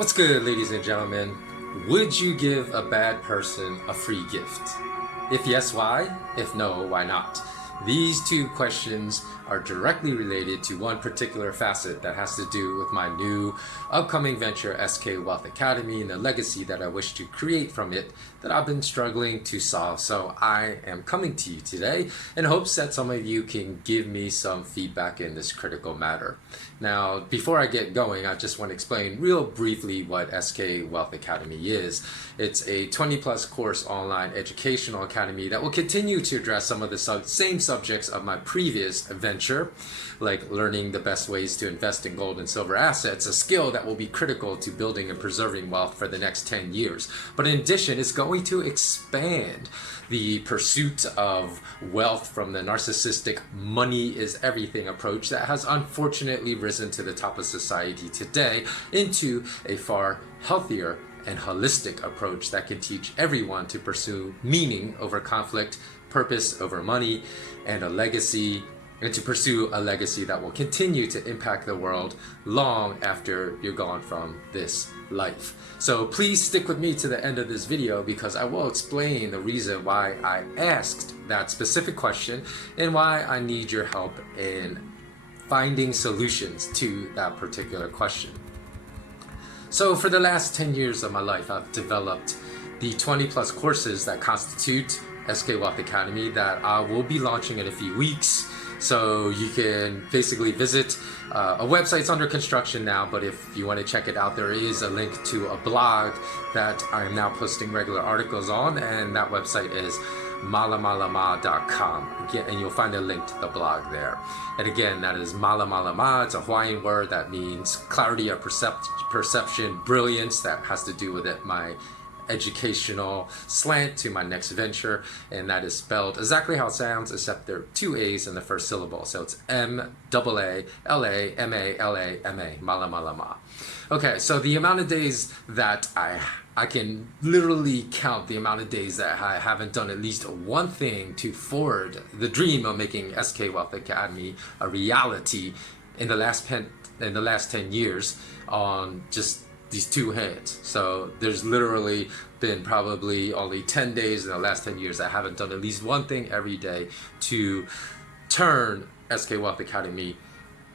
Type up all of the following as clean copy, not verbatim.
What's good, ladies and gentlemen? Would you give a bad person a free gift? If yes, why? If no, why not? These two questions are directly related to one particular facet that has to do with my new upcoming venture, SK Wealth Academy, and the legacy that I wish to create from it that I've been struggling to solve. So I am coming to you today in hopes that some of you can give me some feedback in this critical matter. Now, before I get going, I just want to explain real briefly what SK Wealth Academy is. It's a 20-plus course online educational academy that will continue to address some of the same subjects of my previous venture, like learning the best ways to invest in gold and silver assets, a skill that will be critical to building and preserving wealth for the next 10 years. But in addition, it's going to expand the pursuit of wealth from the narcissistic money is everything approach that has unfortunately risen to the top of society today into a far healthier and holistic approach that can teach everyone to pursue meaning over conflict, purpose over money, and to pursue a legacy that will continue to impact the world long after you're gone from this life. So please stick with me to the end of this video because I will explain the reason why I asked that specific question and why I need your help in finding solutions to that particular question. So for the last 10 years of my life, I've developed the 20-plus courses that constitute SK Wealth Academy that I will be launching in a few weeks. So you can basically visit a website's under construction now, but if you want to check it out, there is a link to a blog that I am now posting regular articles on, and that website is outlast.com. Again, and you'll find a link to the blog there. And again, that is Malamalama. It's a Hawaiian word that means clarity of perception, brilliance. That has to do with it, my educational slant to my next venture, and that is spelled exactly how it sounds, except there are two A's in the first syllable. So it's M-A-A-L-A-M-A-L-A-M-A, Malamalama. Okay, so the amount of days that I can literally count the amount of days that I haven't done at least one thing to forward the dream of making SK Wealth Academy a reality in the last 10 years on just these two hands. So there's literally been probably only 10 days in the last 10 years that I haven't done at least one thing every day to turn SK Wealth Academy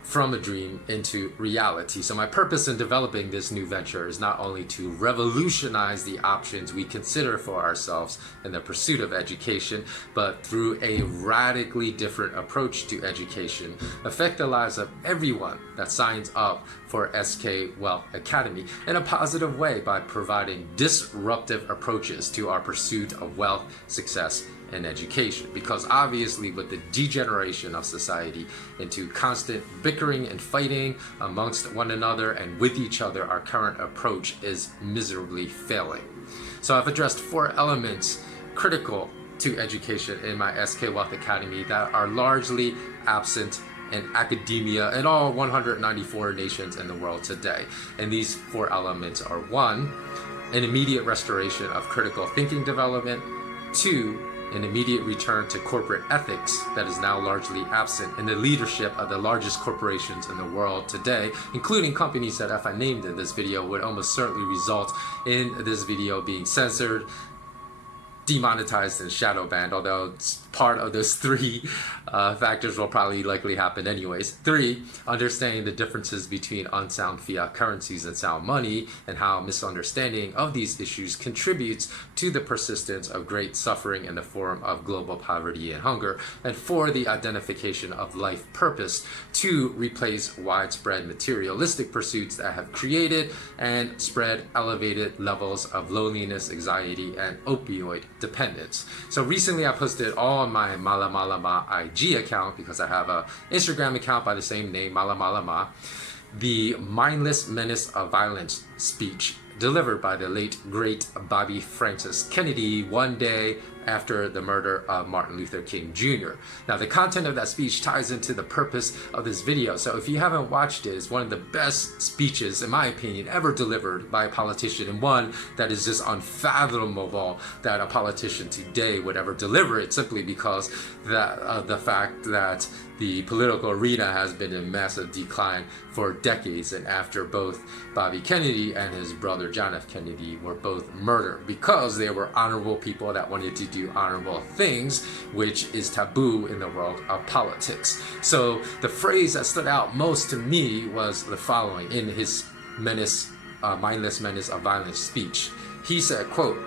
from a dream into reality. So my purpose in developing this new venture is not only to revolutionize the options we consider for ourselves in the pursuit of education, but through a radically different approach to education, affect the lives of everyone that signs up for SK Wealth Academy in a positive way by providing disruptive approaches to our pursuit of wealth, success, and education. Because obviously with the degeneration of society into constant bickering and fighting amongst one another and with each other, our current approach is miserably failing. So I've addressed 4 elements critical to education in my SK Wealth Academy that are largely absent in academia in all 194 nations in the world today. And these 4 elements are: 1, an immediate restoration of critical thinking development; 2, an immediate return to corporate ethics that is now largely absent in the leadership of the largest corporations in the world today, including companies that, if I named in this video, would almost certainly result in this video being censored, demonetized, and shadow banned, although part of those 3 factors will probably likely happen anyways. 3, understanding the differences between unsound fiat currencies and sound money, and how misunderstanding of these issues contributes to the persistence of great suffering in the form of global poverty and hunger. And 4, the identification of life purpose to replace widespread materialistic pursuits that have created and spread elevated levels of loneliness, anxiety, and opioid dependence. So recently I posted all my Malamalama IG account, because I have a Instagram account by the same name, Malamalama, the mindless menace of violence speech delivered by the late great Bobby Francis Kennedy one day after the murder of Martin Luther King Jr. Now, the content of that speech ties into the purpose of this video. So if you haven't watched it, it's one of the best speeches, in my opinion, ever delivered by a politician, and one that is just unfathomable that a politician today would ever deliver it, simply because the fact that the political arena has been in massive decline for decades, and after both Bobby Kennedy and his brother John F. Kennedy were both murdered because they were honorable people that wanted to do honorable things, which is taboo in the world of politics. So the phrase that stood out most to me was the following in his mindless menace of violence speech. He said, quote,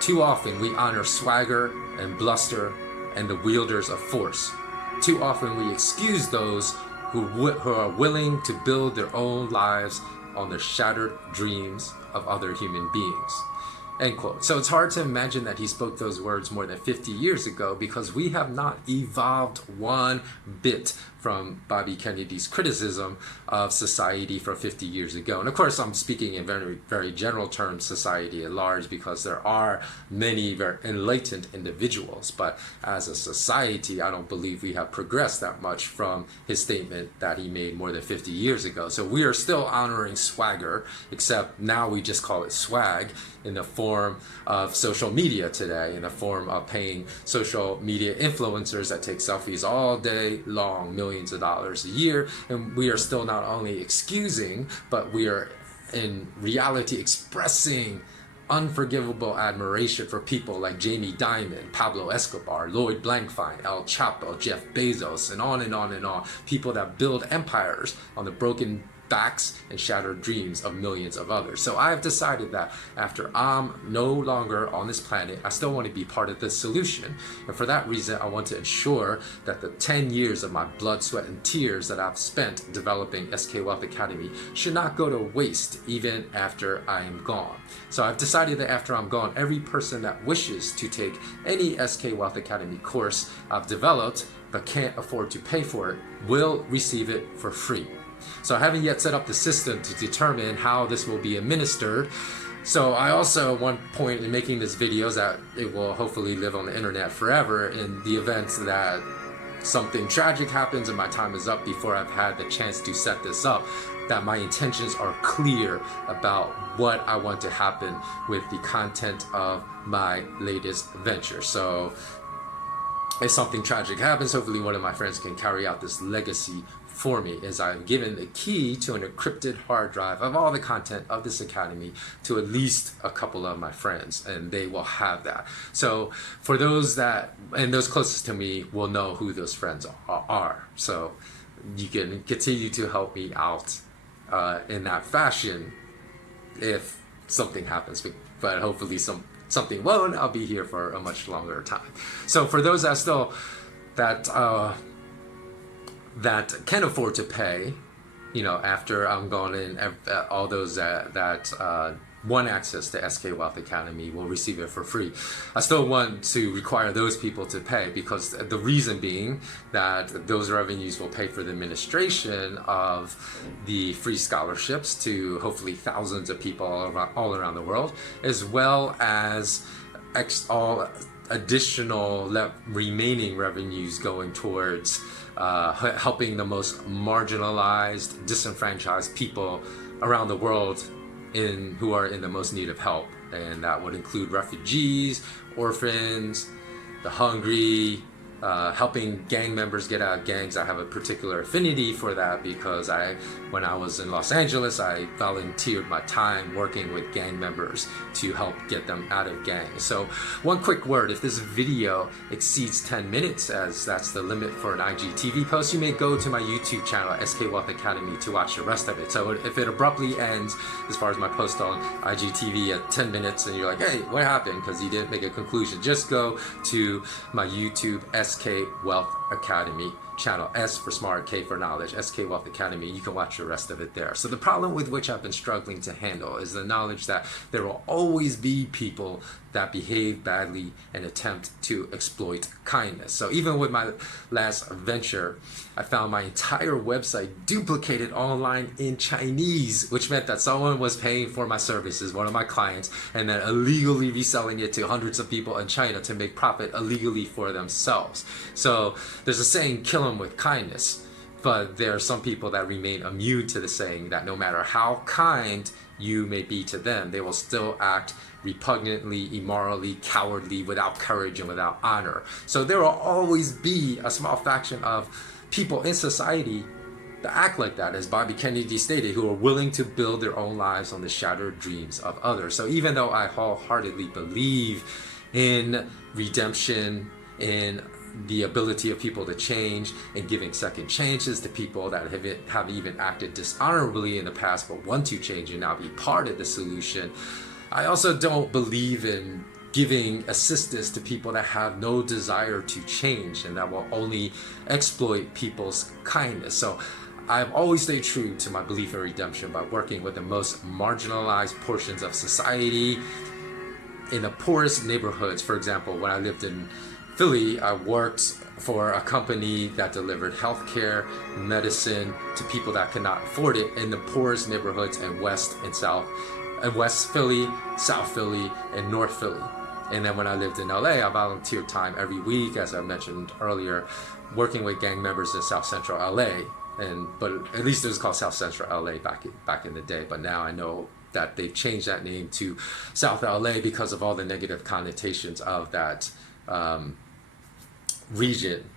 "Too often we honor swagger and bluster and the wielders of force. Too often we excuse those who are willing to build their own lives on the shattered dreams of other human beings." End quote. So it's hard to imagine that he spoke those words more than 50 years ago, because we have not evolved one bit from Bobby Kennedy's criticism of society from 50 years ago. And of course, I'm speaking in very, very general terms, society at large, because there are many very enlightened individuals. But as a society, I don't believe we have progressed that much from his statement that he made more than 50 years ago. So we are still honoring swagger, except now we just call it swag, in the form of social media today, in the form of paying social media influencers that take selfies all day long, millions of dollars a year. And we are still not only excusing, but we are in reality expressing unforgivable admiration for people like Jamie Dimon, Pablo Escobar, Lloyd Blankfein, El Chapo, Jeff Bezos, and on and on and on. People that build empires on the broken backs and shattered dreams of millions of others. So I have decided that after I'm no longer on this planet, I still want to be part of the solution. And for that reason, I want to ensure that the 10 years of my blood, sweat, and tears that I've spent developing SK Wealth Academy should not go to waste even after I am gone. So I've decided that after I'm gone, every person that wishes to take any SK Wealth Academy course I've developed but can't afford to pay for it will receive it for free. So I haven't yet set up the system to determine how this will be administered. So I also, one point in making this video is that it will hopefully live on the internet forever in the event that something tragic happens and my time is up before I've had the chance to set this up, that my intentions are clear about what I want to happen with the content of my latest venture. So if something tragic happens, hopefully one of my friends can carry out this legacy for me, as I'm given the key to an encrypted hard drive of all the content of this academy to at least a couple of my friends, and they will have that. So for those that, and those closest to me will know who those friends are. So you can continue to help me out in that fashion if something happens, but hopefully something won't. I'll be here for a much longer time. So for those that still that can afford to pay, after I'm gone, and all those that want access to SK Wealth Academy will receive it for free. I still want to require those people to pay, because the reason being that those revenues will pay for the administration of the free scholarships to hopefully thousands of people all around the world, as well as all additional remaining revenues going towards helping the most marginalized, disenfranchised people around the world who are in the most need of help. And that would include refugees, orphans, the hungry, helping gang members get out of gangs. I have a particular affinity for that because when I was in Los Angeles, I volunteered my time working with gang members to help get them out of gangs. So one quick word, if this video exceeds 10 minutes, as that's the limit for an IGTV post, you may go to my YouTube channel, SK Wealth Academy, to watch the rest of it. So if it abruptly ends, as far as my post on IGTV at 10 minutes, and you're like, hey, what happened? Because you didn't make a conclusion, just go to my YouTube SK Wealth Academy channel, S for smart, K for knowledge, SK Wealth Academy. You can watch the rest of it there. So the problem with which I've been struggling to handle is the knowledge that there will always be people that behave badly and attempt to exploit kindness. So even with my last venture, I found my entire website duplicated online in Chinese, which meant that someone was paying for my services, one of my clients, and then illegally reselling it to hundreds of people in China to make profit illegally for themselves. So there's a saying, kill them with kindness. But there are some people that remain immune to the saying that no matter how kind you may be to them, they will still act repugnantly, immorally, cowardly, without courage and without honor. So there will always be a small faction of people in society that act like that, as Bobby Kennedy stated, who are willing to build their own lives on the shattered dreams of others. So even though I wholeheartedly believe in redemption, in the ability of people to change, and giving second chances to people that have even acted dishonorably in the past but want to change and now be part of the solution, I also don't believe in giving assistance to people that have no desire to change and that will only exploit people's kindness. So I've always stayed true to my belief in redemption by working with the most marginalized portions of society in the poorest neighborhoods. For example, when I lived in Philly, I worked for a company that delivered healthcare, medicine to people that could not afford it in the poorest neighborhoods in West Philly, South Philly, and North Philly. And then when I lived in LA, I volunteered time every week, as I mentioned earlier, working with gang members in South Central LA. But at least it was called South Central LA back in the day. But now I know that they've changed that name to South LA because of all the negative connotations of that region,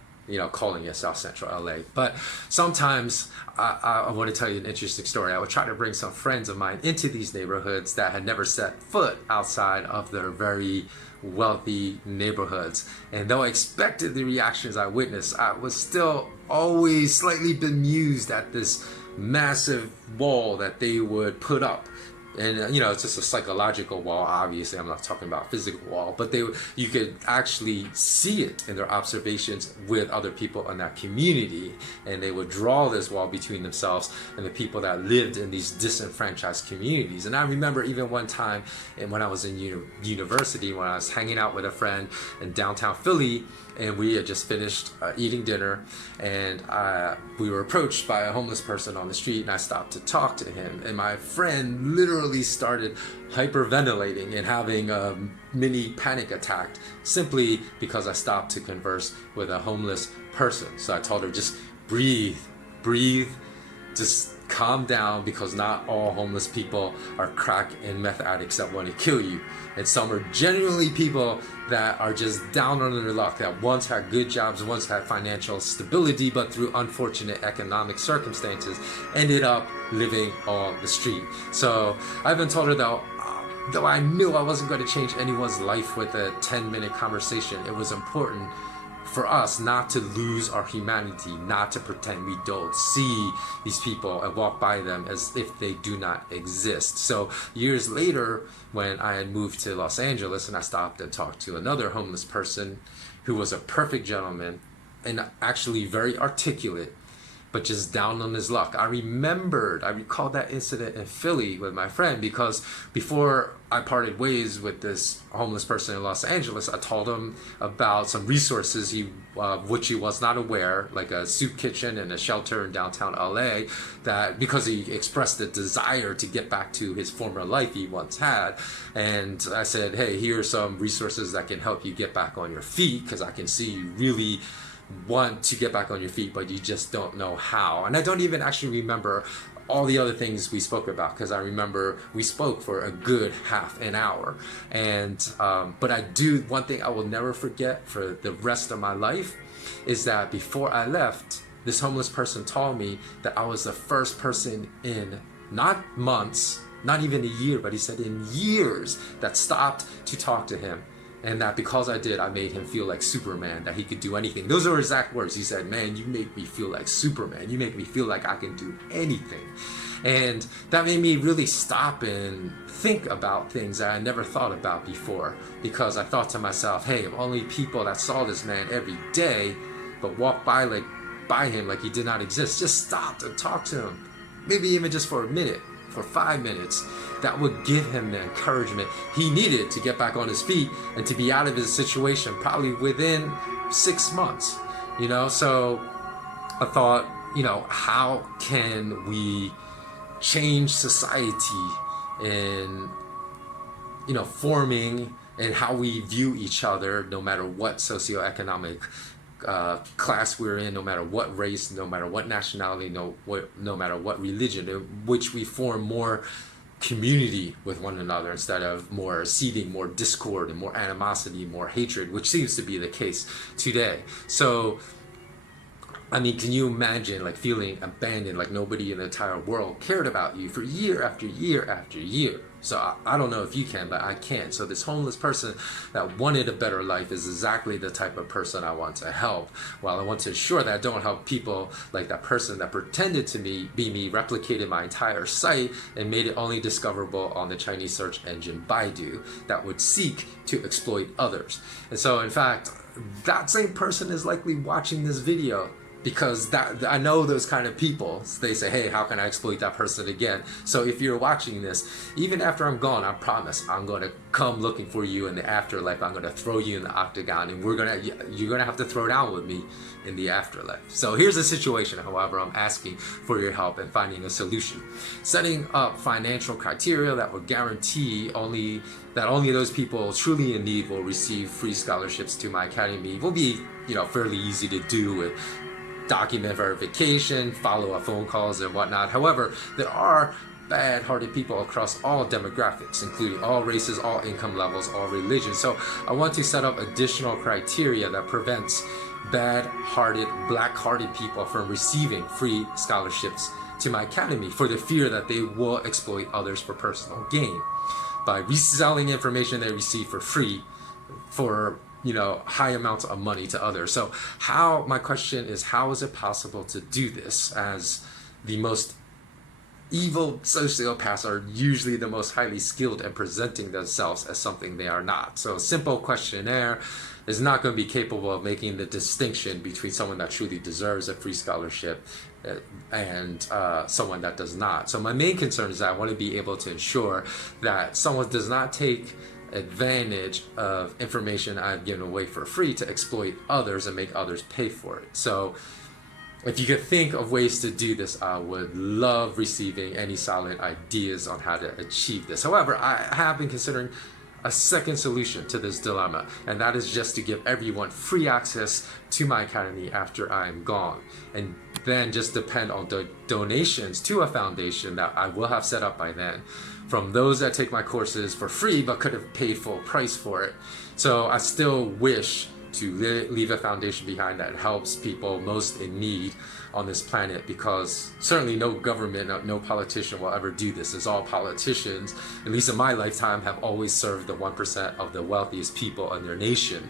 calling it South Central LA. But sometimes I want to tell you an interesting story. I would try to bring some friends of mine into these neighborhoods that had never set foot outside of their very wealthy neighborhoods. And though I expected the reactions I witnessed, I was still always slightly bemused at this massive wall that they would put up. And it's just a psychological wall. Obviously, I'm not talking about a physical wall, but you could actually see it in their observations with other people in that community, and they would draw this wall between themselves and the people that lived in these disenfranchised communities. And I remember even one time, and when I was in university, when I was hanging out with a friend in downtown Philly, and we had just finished eating dinner, and we were approached by a homeless person on the street, and I stopped to talk to him, and my friend literally started hyperventilating and having a mini panic attack simply because I stopped to converse with a homeless person. So I told her, just breathe, just calm down, because not all homeless people are crack and meth addicts that want to kill you. And some are genuinely people that are just down on their luck, that once had good jobs, once had financial stability, but through unfortunate economic circumstances ended up living on the street. So I've been told her, though I knew I wasn't going to change anyone's life with a 10-minute conversation, it was important for us not to lose our humanity, not to pretend we don't see these people and walk by them as if they do not exist. So years later, when I had moved to Los Angeles and I stopped and talked to another homeless person who was a perfect gentleman and actually very articulate, but just down on his luck. I recalled that incident in Philly with my friend, because before I parted ways with this homeless person in Los Angeles, I told him about some resources which he was not aware, like a soup kitchen and a shelter in downtown LA, that because he expressed a desire to get back to his former life he once had. And I said, hey, here are some resources that can help you get back on your feet, because I can see you really want to get back on your feet, but you just don't know how. And I don't even actually remember all the other things we spoke about, because I remember we spoke for a good half an hour. And but one thing I will never forget for the rest of my life is that before I left, this homeless person told me that I was the first person in not months, not even a year, but he said in years, that stopped to talk to him. And that because I did, I made him feel like Superman, that he could do anything. Those are exact words. He said, man, you make me feel like Superman. You make me feel like I can do anything. And that made me really stop and think about things that I never thought about before. Because I thought to myself, hey, if only people that saw this man every day, but walked by him like he did not exist, just stopped and talked to him. Maybe even just for a minute, for 5 minutes, that would give him the encouragement he needed to get back on his feet and to be out of his situation probably within 6 months. So I thought, how can we change society in, forming and how we view each other, no matter what socioeconomic class we're in, no matter what race, no matter what nationality, no matter what religion, in which we form more community with one another instead of more seeding more discord and more animosity, more hatred, which seems to be the case today. So can you imagine feeling abandoned, like nobody in the entire world cared about you for year after year after year? So I don't know if you can, but I can't. So this homeless person that wanted a better life is exactly the type of person I want to help. While I want to ensure that I don't help people like that person that pretended to be me, replicated my entire site, and made it only discoverable on the Chinese search engine Baidu, that would seek to exploit others. And so in fact, that same person is likely watching this video, because I know those kind of people. They say, hey, how can I exploit that person again? So if you're watching this, even after I'm gone, I promise I'm going to come looking for you in the afterlife. I'm going to throw you in the octagon, and you're going to have to throw down with me in the afterlife. So here's the situation, however, I'm asking for your help in finding a solution. Setting up financial criteria that would guarantee only those people truly in need will receive free scholarships to my academy will be, fairly easy to do with document verification, follow-up phone calls, and whatnot. However, there are bad-hearted people across all demographics, including all races, all income levels, all religions. So I want to set up additional criteria that prevents bad-hearted, black-hearted people from receiving free scholarships to my academy for the fear that they will exploit others for personal gain by reselling information they receive for free for high amounts of money to others. So my question is, how is it possible to do this, as the most evil sociopaths are usually the most highly skilled in presenting themselves as something they are not? So a simple questionnaire is not going to be capable of making the distinction between someone that truly deserves a free scholarship and someone that does not. So my main concern is that I want to be able to ensure that someone does not take advantage of information I've given away for free to exploit others and make others pay for it. So if you could think of ways to do this, I would love receiving any solid ideas on how to achieve this. However, I have been considering a second solution to this dilemma, and that is just to give everyone free access to my academy after I'm gone, and then just depend on the donations to a foundation that I will have set up by then from those that take my courses for free but could have paid full price for it. So I still wish to leave a foundation behind that helps people most in need on this planet, because certainly no government, no politician will ever do this, as all politicians, at least in my lifetime, have always served the 1% of the wealthiest people in their nation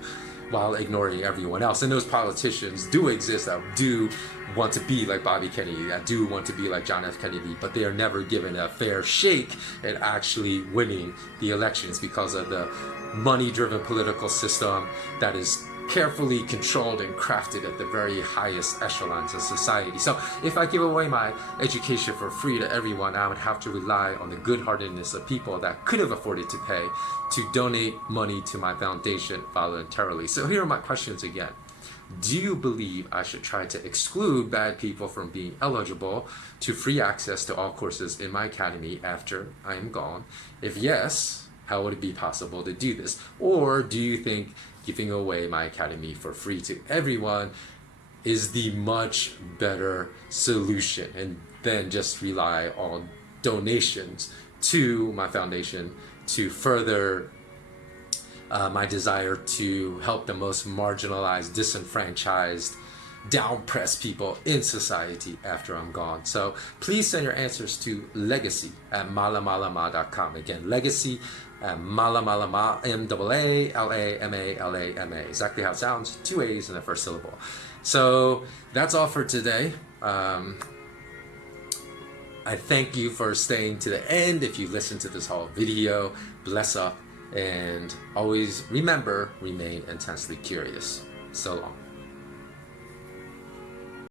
while ignoring everyone else. And those politicians do exist that do want to be like Bobby Kennedy, that do want to be like John F. Kennedy, but they are never given a fair shake at actually winning the elections because of the money-driven political system that is carefully controlled and crafted at the very highest echelons of society. So if I give away my education for free to everyone, I would have to rely on the good-heartedness of people that could have afforded to pay to donate money to my foundation voluntarily. So here are my questions again. Do you believe I should try to exclude bad people from being eligible to free access to all courses in my academy after I am gone? If yes, how would it be possible to do this? Or do you think giving away my academy for free to everyone is the much better solution, and then just rely on donations to my foundation to further my desire to help the most marginalized, disenfranchised, down-pressed people in society after I'm gone? So please send your answers to legacy-at-maalamalama-dot-com. Again, legacy-at-maalamalama-dot-com. Exactly how it sounds, 2 A's in the first syllable. So that's all for today. I thank you for staying to the end. If you listened to this whole video, bless up, and always remember, remain intensely curious. So long.